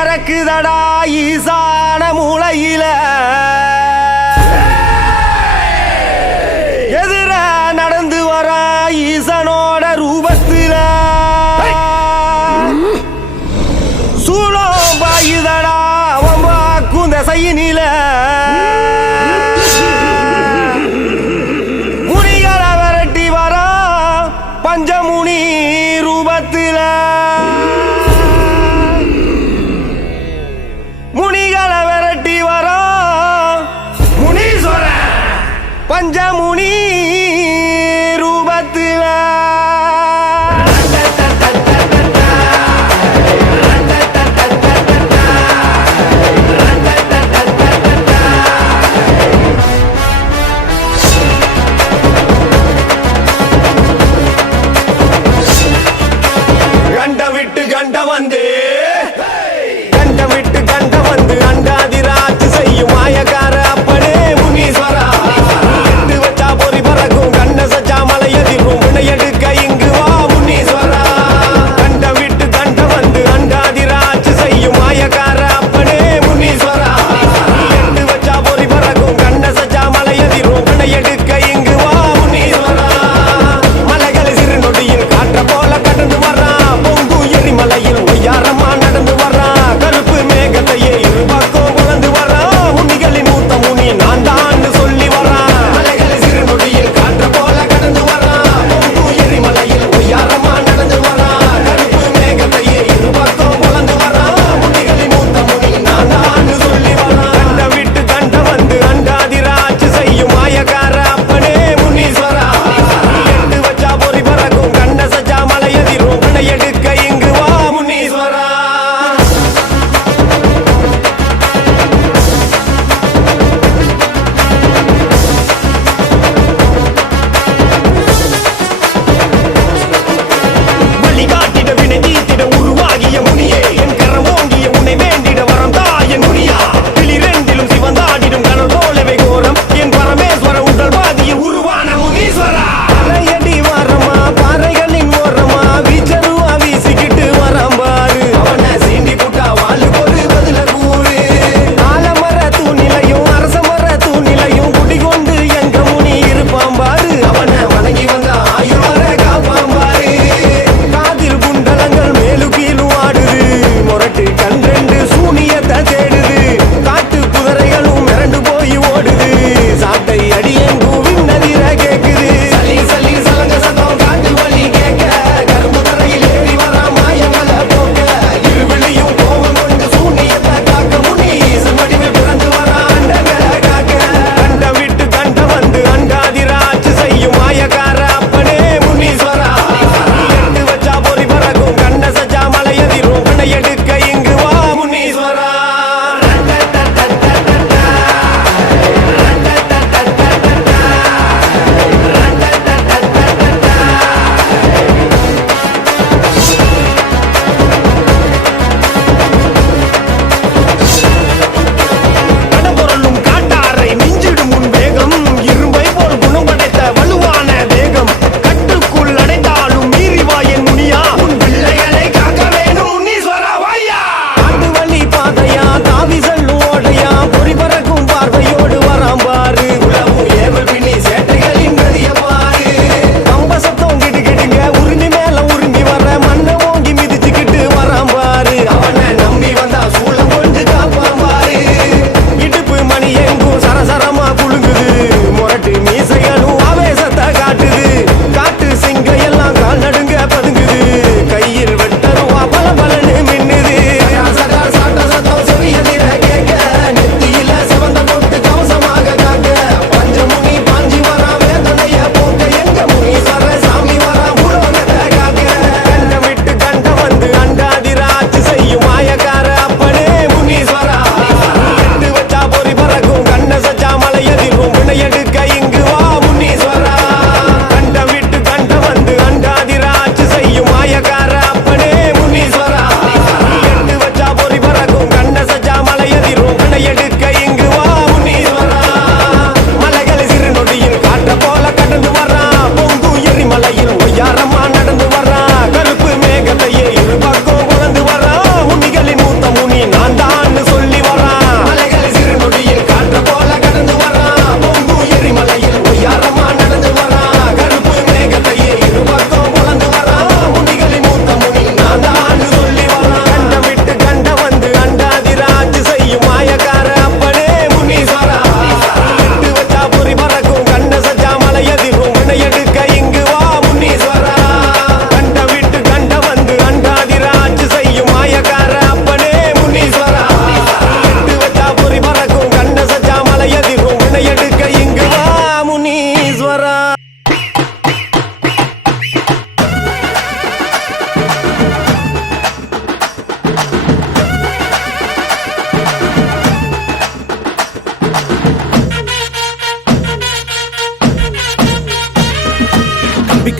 பறக்குதடா ஈசான மூளையில எதிர நடந்து வர ஈசனோட ரூபத்தில சூழம் பாயுதடா அவன் வாக்கும் திசையினில முனிகளை விரட்டி வர பஞ்சமுனி ரூபத்தில முனிகளை விரட்டி வர முனீஸ்வர பஞ்சமுனி ரூபத்தில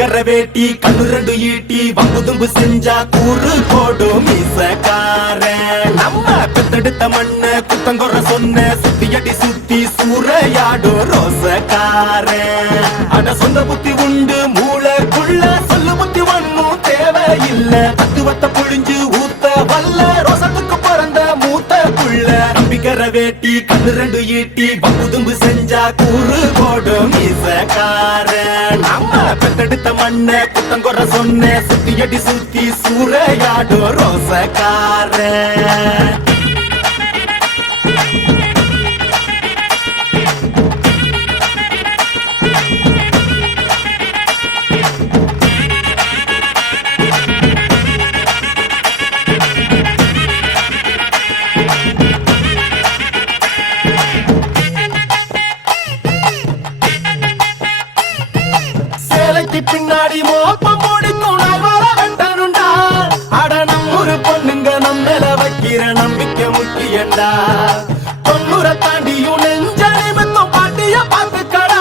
கம்பிக்கர வேட்டி கண்ணு ரெண்டு ஈட்டி வம்புதும்பு செஞ்சா கூறு போடும் மீசக்காரன் நம்ம பெத்தெடுத்த மண்ண குத்தங்கொற சொன்ன சுத்தியடி சுத்தி சூறையாடும் ரோசக்காரன் அட சொந்த புத்தி உண்டு மூளைக்குள்ள சொல்லு புத்தி ஒண்ணும் தேவையில்ல தத்துவத்தை புழிஞ்சு ஊத்த வல்ல ரோசத்துக்கு பிறந்த மூத்த புள்ள நம்பிக்கர வேட்டி கண்ணு ரெண்டு ஈட்டி வம்புதும்பு செஞ்சா கூறு போடும் மீசக்காரன் நம்ம பெத்தெடுத்த மண்ண குத்தங்கொற சொன்ன சுத்தியடி சுத்தி சூறையாடும் ரோசக்காரன் பின்னாடி மோப்பம் முடிக்கும் வர வெட்டனுண்டா அட நம்மூரு பொண்ணுங்க நம்மள வைக்கிற நம்பிக்கை முக்கியண்டா தொண்ணூற தாண்டியும் நெஞ்ச நிமித்தம் பாட்டிய பார்த்துக்கடா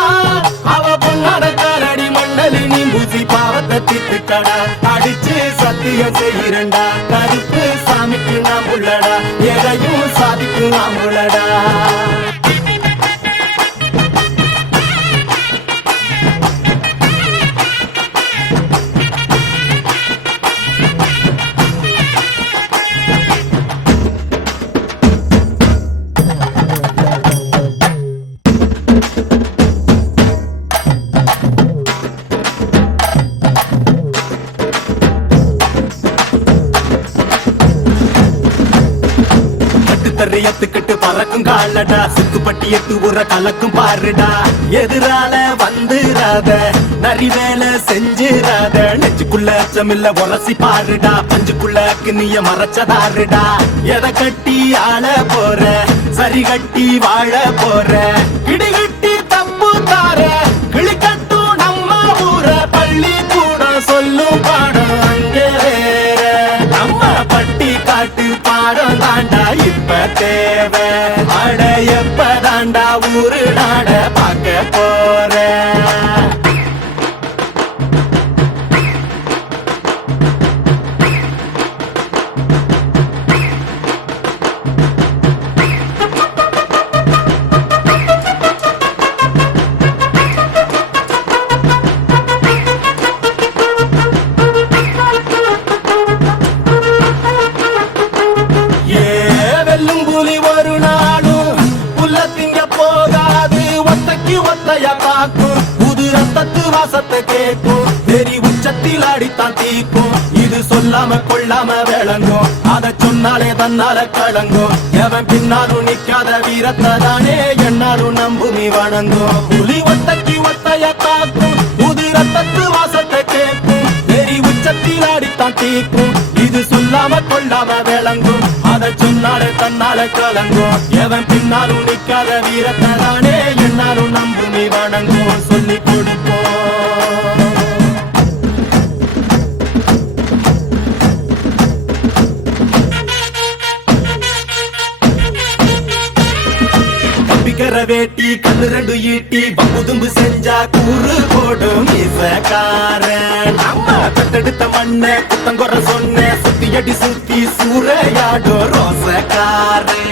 அவ பொண்ணாட காலடி மண்ணலி நீ பூசி பாவத்தை திட்டுக்கடா அடிச்சு சத்தியம் செய்கிறண்டா கருப்பு சாமிக்கு நாம் உள்ளடா எதையும் சாதிக்கு நாம் உள்ளடா தரையத்துக்கிட்டு பறக்கும் காலடா சுக்குப்பட்டி எட்டு உர கலக்கும் பாருடா எதிரால வந்துராத நரி வேலை செஞ்சிராத நெஞ்சுக்குள்ள அச்சமில்ல உரசி பாருடா பஞ்சுக்குள்ள கிண்ணிய மறைச்சதாருடா எதை கட்டி ஆள போற சரி கட்டி வாழ போற கிடிகிட்டி தப்பு தார கிளிக்கட்டும் நம்ம ஊர பள்ளி கூட சொல்லும் பாடம் அங்கே வேற நம்ம பட்டி காட்டு பாடம் தாண்டா இப்ப தேவை அட எப்ப தாண்டா ஊரு நாட பார்க்க போற வாசத்தை கேட்கும் வெறி உச்சத்தில் அடித்தான் தீக்கும் இது சொல்லாம கொள்ளாம விளங்கும் அத சொன்னாலே தன்னால கலங்கும் எவன் பின்னாலும் நிக்காத வீரத்தை தானே என்னாலும் நம்புமி வணங்கும் புலி ஒத்தைக்கு ஒத்தைய காக்கும் புது ரத்தத்து வாசத்தை கேட்கும் வெறி உச்சத்தில் அடித்தான் தீக்கும் இது சொல்லாம கொள்ளாம விளங்கும் அத சொன்னாலே தன்னால கலங்கும் எவன் பின்னாலும் நிக்காத வீரத்தை தானே என்னாலும் நம்புமி வணங்கும் சொல்லி கொடுப்போம் வேட்டி கண்ணு ரெண்டு ஈட்டி வம்புதும்பு செஞ்சா கூறு போடும் மீசக்காரன் நம்ம பெத்தெடுத்த மண்ண குத்தங்கொற சொன்ன சுத்தியடி சுத்தி சூறையாடும் ரோசக்காரன்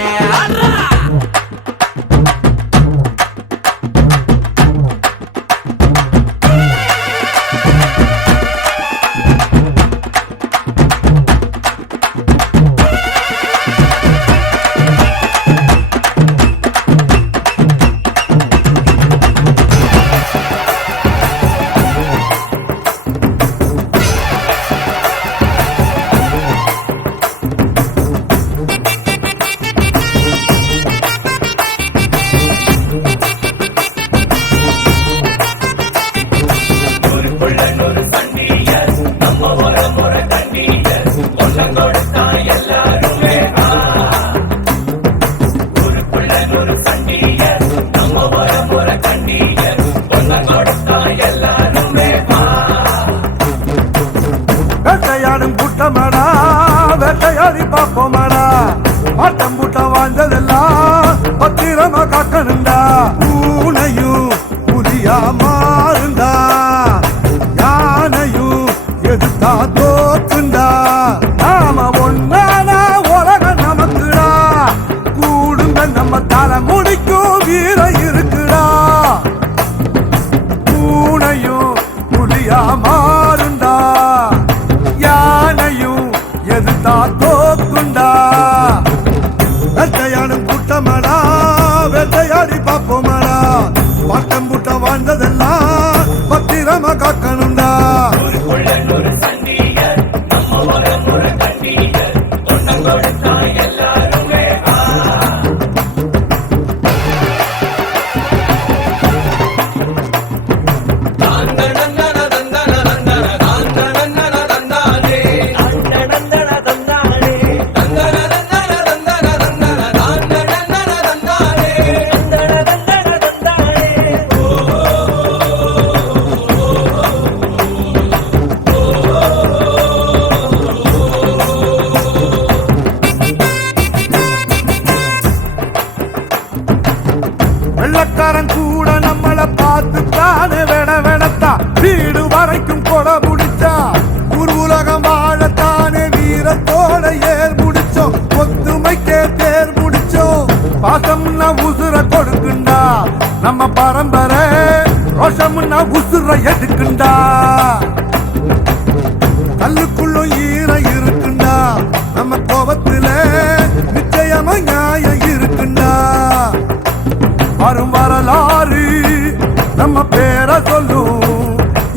வேட்டையாடும் கூட்டமாடா வேட்டையாடி பார்ப்போமாடா ஆட்டம் கூட்டம் வாழ்ந்ததெல்லாம் பத்திரமா காக்கணுண்டா பூனையும் புதியா மாறுண்டா யார் நம்ம பரம்பரை ரோஷம்னா உசுர எடுக்குண்டா கல்லுக்குள்ளும் ஈரம் இருக்குண்டா நம்ம கோபத்துல நிச்சயமா நியாயம் இருக்குண்டா வரும் வரலாறு நம்ம பேரை சொல்லும்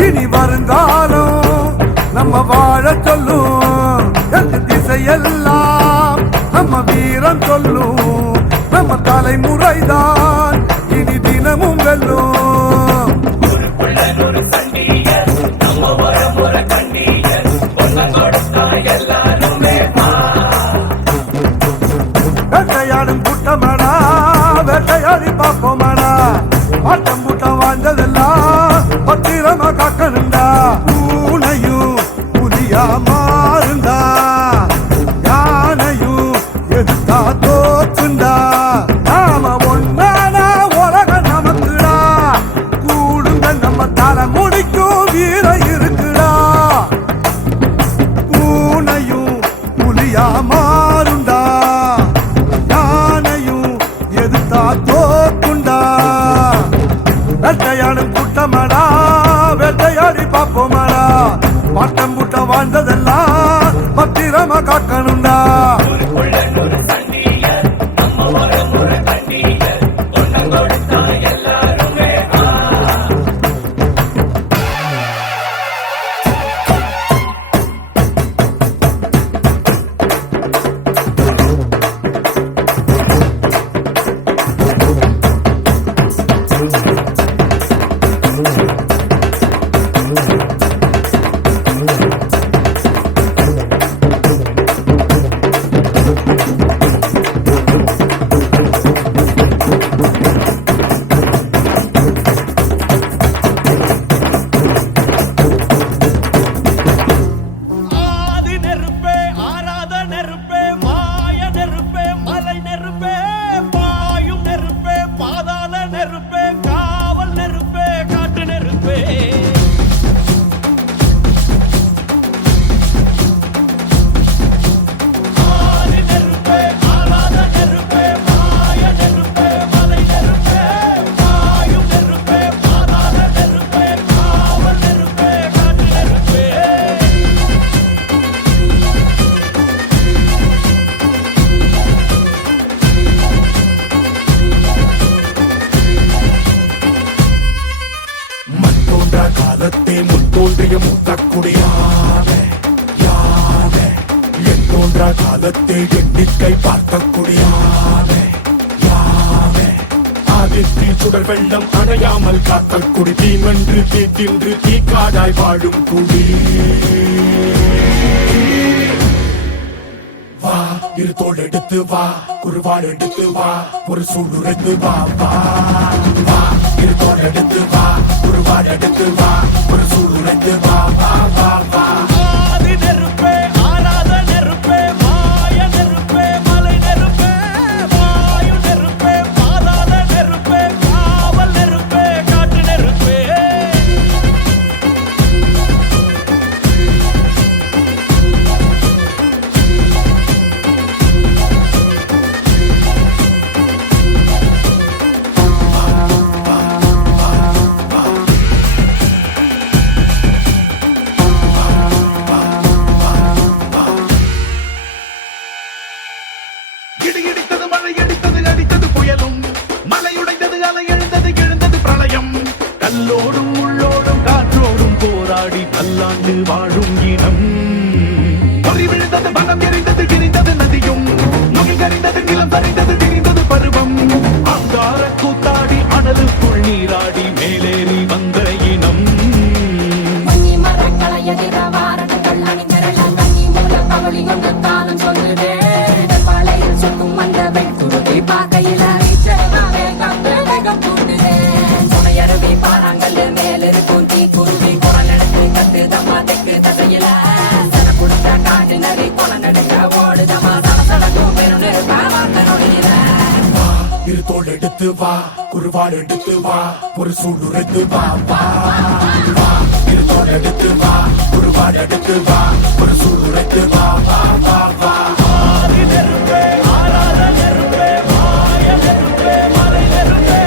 இனி வருங்காலம் நம்ம வாழ சொல்லும் எந்த திசையெல்லாம் நம்ம வீரம் சொல்லும் நம்ம தலைமுறைதான் இனி தினமும் வெல்லும் வேட்டையாடும் கூட்டமாடா வேட்டையாடி பார்ப்போமாடா ஆட்டம் கூட்டம் வாழ்ந்ததெல்லாம் பத்திரமா காக்கணுண்டா பூனையும் புலியா மாறுண்டா யானையும் எதுக்கா தோத்துண்டா நாம ஒன்னானா உலகம் நமக்குடா கூடுங்க நம்ம தலை முடிக்கும் வீரம் இருக்குடா பூனையும் புலியா மாறுண்டா யானையும் எதுக்கா தோத்துண்டா வேட்டையாடும் கூட்டமாடா வேட்டையாடி பார்ப்போமாடா பாட்டம் கூட்டம் வாழ்ந்ததெல்லாம் பத்திரமா காக்கணுண்டா முத்தோன்றிய முத்தக்குடியாத எந்தோன்ற காலத்தை எண்ணிக்கை பார்க்கக்கூடியாத ஆதித்தி சுடர் வெள்ளம் அணையாமல் காத்த குடி தீமென்று தீ தின்று தீக்காடாய் வாழும் குடி வா இரு தோள் எடுத்து வா குருவாள் எடுத்து வா ஒரு சூளுரைத்து வா வா வா இரு தோள் எடுத்து வா குருவாள் எடுத்து வா ஒரு சூளுரைத்து வா வா வா வா கல்லோடும் உள்ளோடும் காற்றோடும் போராடி பல்லாண்டு வாழும் இனம் பொறி விழுந்தது பணம் எரிந்தது எரிந்தது நதியும் நுகில் கரிந்தது நிலம் சரிந்தது திரிந்தது பருவம் அங்கார கூத்தாடி அனலுக்குள் நீராடி மேலேறி வந்த இனம் இரு தோள் எடுத்து வா குருவாள் எடுத்து வா ஒரு சூளுரைத்து வா வா வா இரு தோள் எடுத்து வா குருவாள் எடுத்து வா ஒரு சூளுரைத்து வா வா வா வா நெருப்பே ஆராத நெருப்பே மாய நெருப்பே மலை நெருப்பே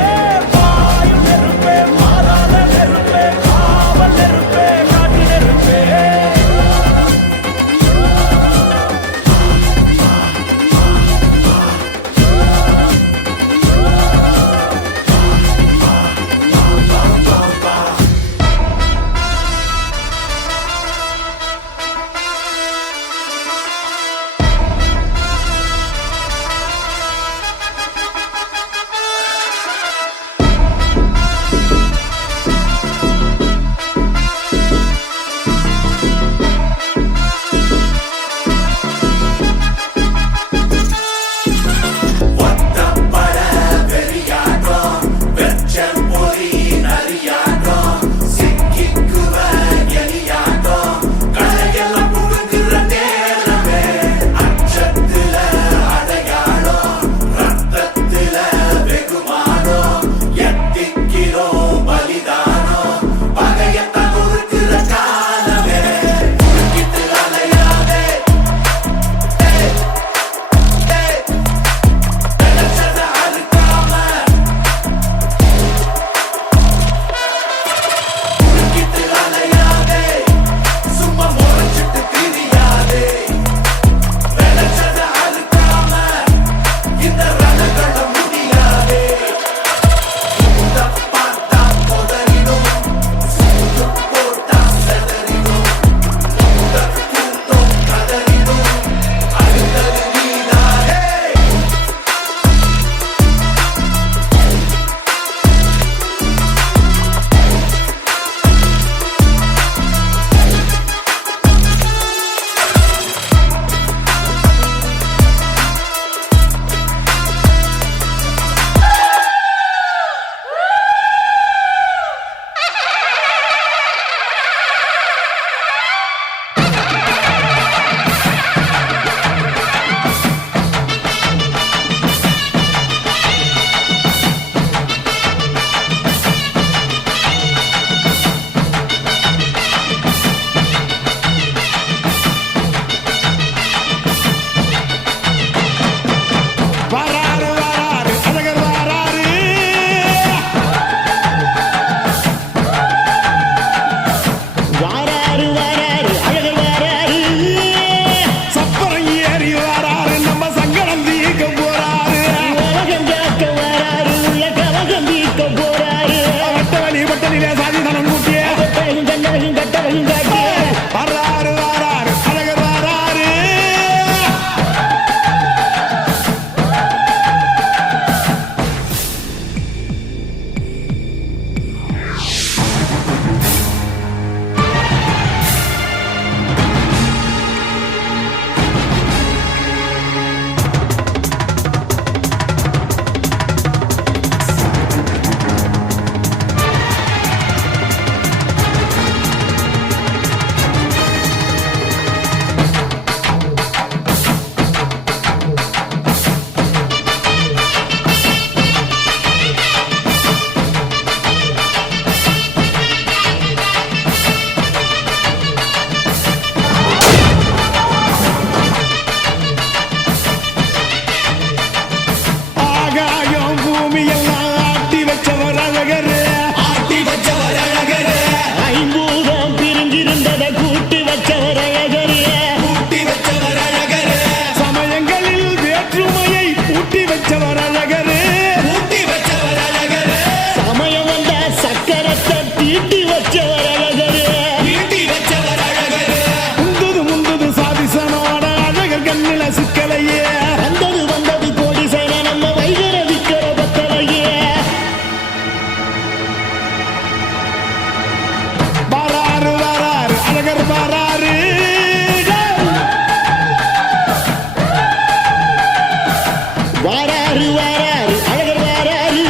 வாராரு வாராரு அழகர் வாராரு.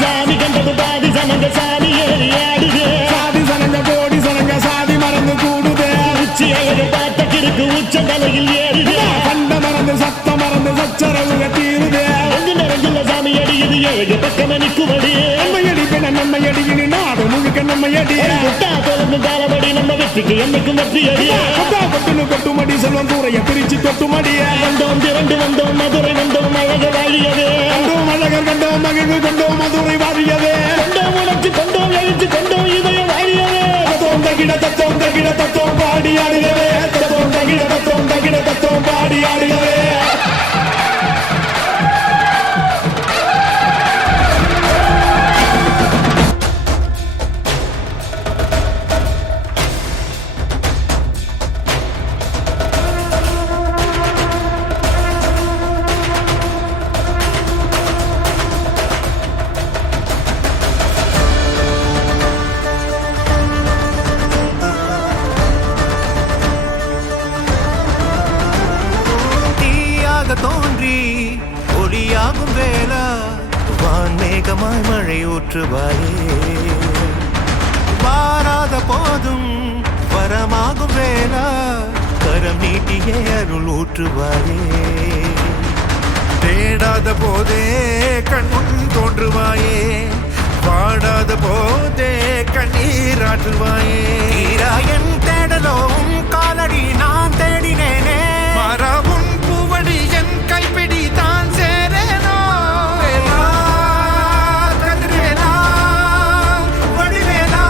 சாமி கண்டது பாதி சனங்க சாமி ஏறி ஆடுதே. சாதி சனங்க கோடி சனங்க சாதி மறந்து கூடுதே. உச்சி அழகு பார்த்த கிறுக்கு உச்ச தலையில் ஏறுதே. கண்ட மறந்து சத்த மறந்து சச்சரவுக தீருதே. எங்கு நிறைஞ்சுள்ள சாமி அடியுது ஏழு பக்கம் நிற்குமடி. நம்மையடி பின்ன நம்மையடி இனி நாடு முழுக்க நம்மையடி. முட்டா தோலந்து காலமடி நம்ம வெற்றிக்கு என்னைக்கும் வெற்றி அடி. கொட்டா கொட்டுன்னு கொட்டுமடி செல்வம் கூரைய பிரிச்சு கொட்டுமடிய. வந்தோம் திரண்டு வந்தோம் மதுரை வந்தோம் அழக வாழியவே. கண்டோம் அழகர் கண்டோம் மகிழ்வு கண்டோம் மதுரை வாழியவே. கொண்டோம் உணர்ச்சி கொண்டோம் எழுச்சி கொண்டோம் இதய வாழியவே. தத்தோம் தகிட தத்தோம் தகிட தத்தோம் பாடி ஆடுகவே. தத்தோம் தகிட தத்தோம் தகிட தத்தோம் பாடி ஆடுகவே. தீயாக தோன்றி ஒளியாகும் வேளா வான்மேகமாய் மழை ஊற்றுவாயே. வாராத போதும் வரமாகும் வேளா கரம் நீட்டியே அருள் ஊற்றுவாயே. தேடாத போதே கண்முன் தோன்றுவாயே. பாடாத போதே கண்ணீராற்றுவாயே. என் தேடலும் காலடி நான் தேடினேனே. மரபும் பூவடி என் கைப்பிடி தான் சேரேனோ. வேலா, கதிர்வேலா, வடிவேலா.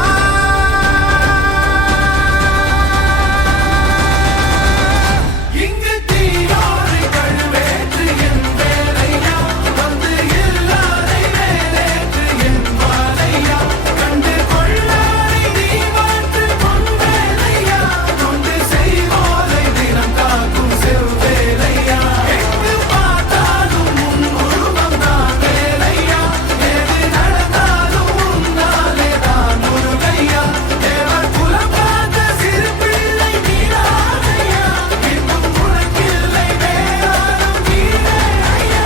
இங்கு தீயோடு கழுவேற்று என் வேலையா. வந்து இல்லாதை வேலேற்று என் வாழையா. கண்டு கொள்ளாரை நீ மாற்று பொன் வேலையா. கொண்டு செய்வோரை தினம் காக்கும் செவ்வேலையா. எங்கு பார்த்தாலும் உன் உருவம் தான் வேலையா. எது நடந்தாலும் உன்னாலே தான் முருகையா. தேவர் குலம் பார்த்த சிறு பிள்ளை நீராதையா. இன்னும் உனக்கில்லை வேறாரும் நீரே ஐயா.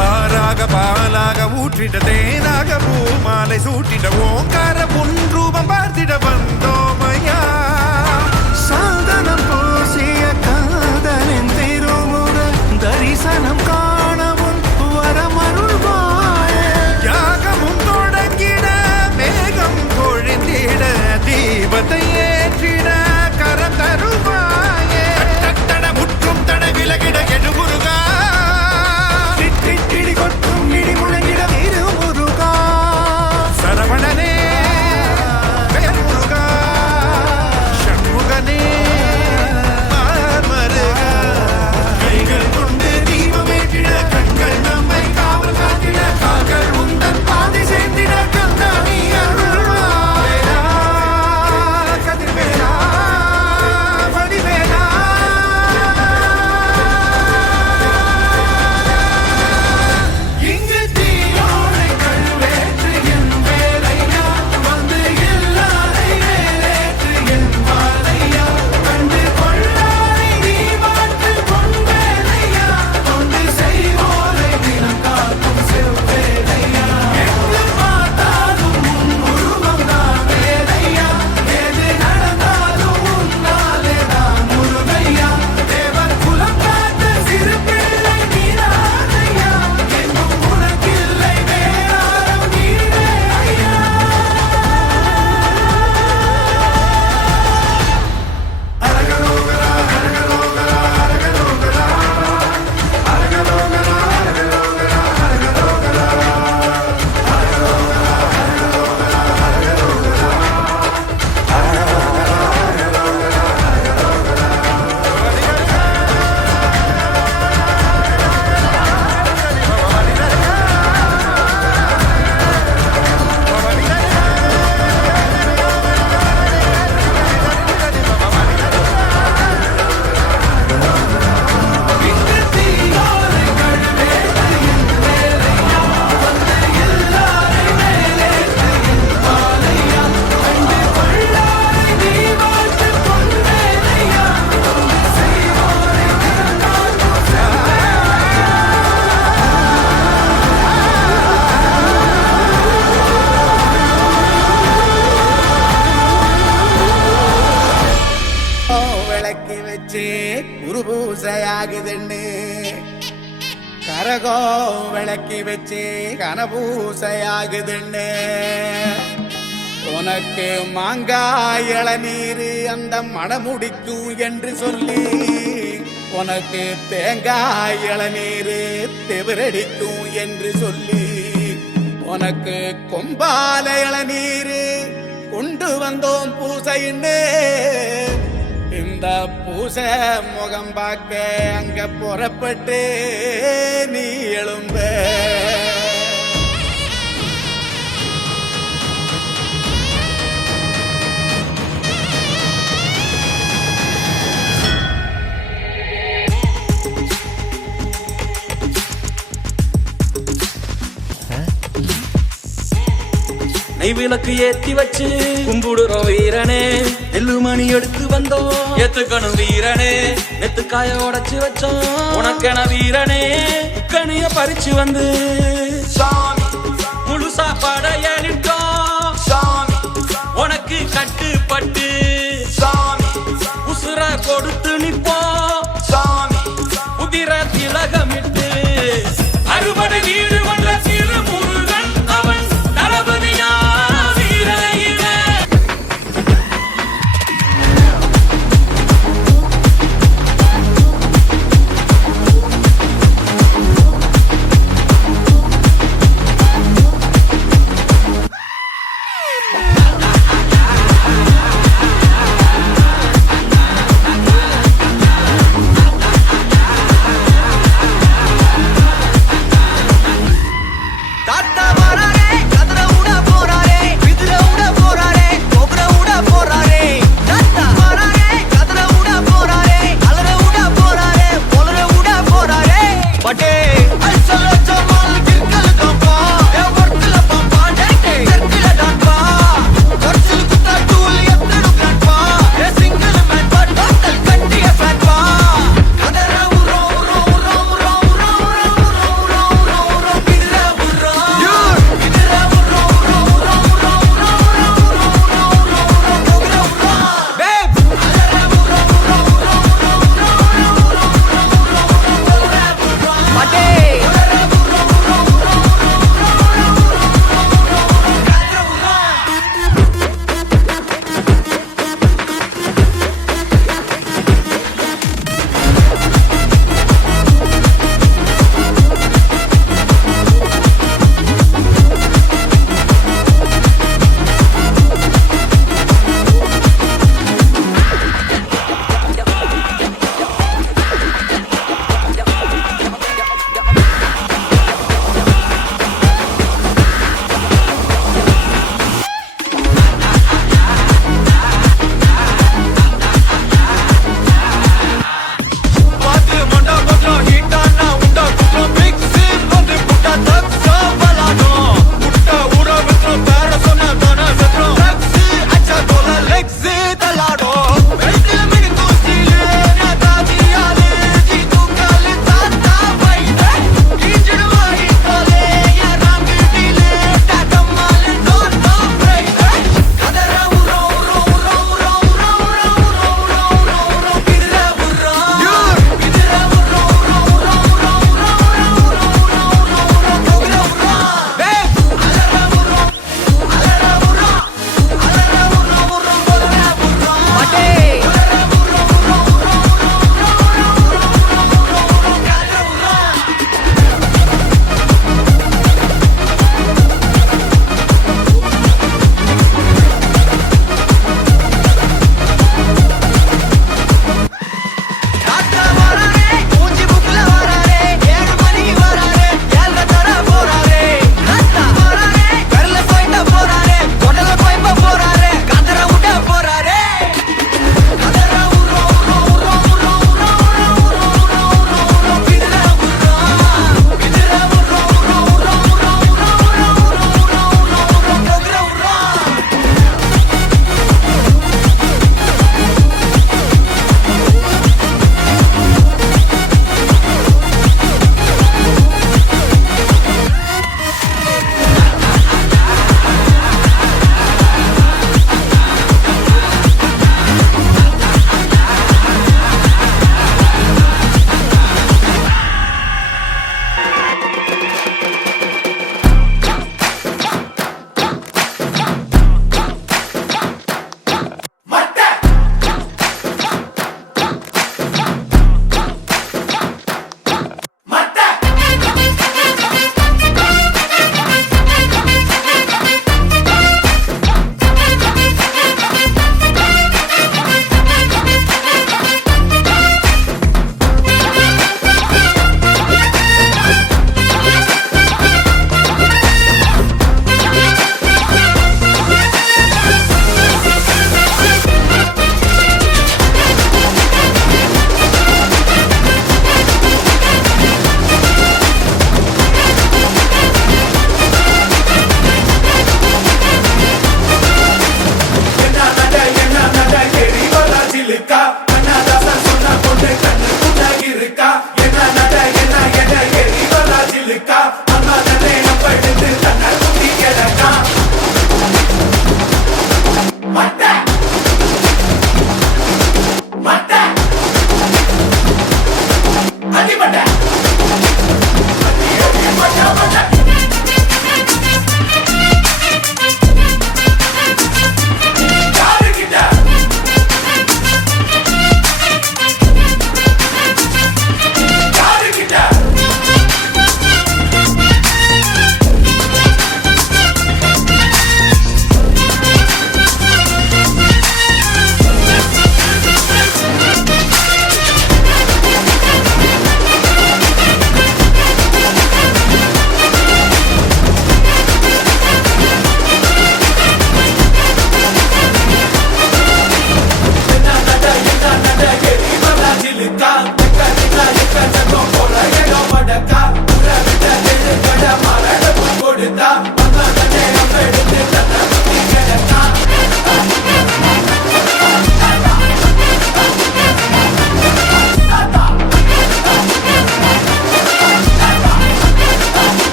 ஆறாக பாலாக ஊற்றிட தேனாக பூமாலை சூட்டிட ஓங்கார பொன் ரூபம் பார்த்திட வந்தோமையா. சாதனம் பூசிய காதலின் திருமுக தரிசனம் காணவும் வரமருள்வாயே. யாகமும் தொடங்கிட மேகம் பொழிந்திட தீபத்தை ஏற்றிட கரம் தருவாயே. தட முற்றும் தட விலகிட எழுமுருகா. இடி கொட்டும் இடி முழங்கிட திருமுருகா. சரவணனே வேல் ஆகுதுன்னு கரகம் விளக்கி வச்சு கனபூசையாகுதுன்னு உனக்கு மாங்காய் இளநீர் அந்த மணமுடிக்கும் என்று சொல்லி உனக்கு தேங்காய் இளநீர் தெவிரடிக்கும் என்று சொல்லி உனக்கு கொம்பால இளநீர் கொண்டு வந்தோம் பூசைன்னு இந்த பூசை முகம் பார்க்க அங்க புறப்பட்டு நீ எழும்ப நெய் விளக்கு ஏத்தி வச்சு கும்பிடுறோம் வீரனே நெல்லுமணி எடுத்து வந்தோம் ஏத்துக்கணும் வீரனே நெத்துக்காய உடைச்சு வச்சோம் உனக்கென வீரனே கனிய பறிச்சு வந்து முழு சாப்பாடைய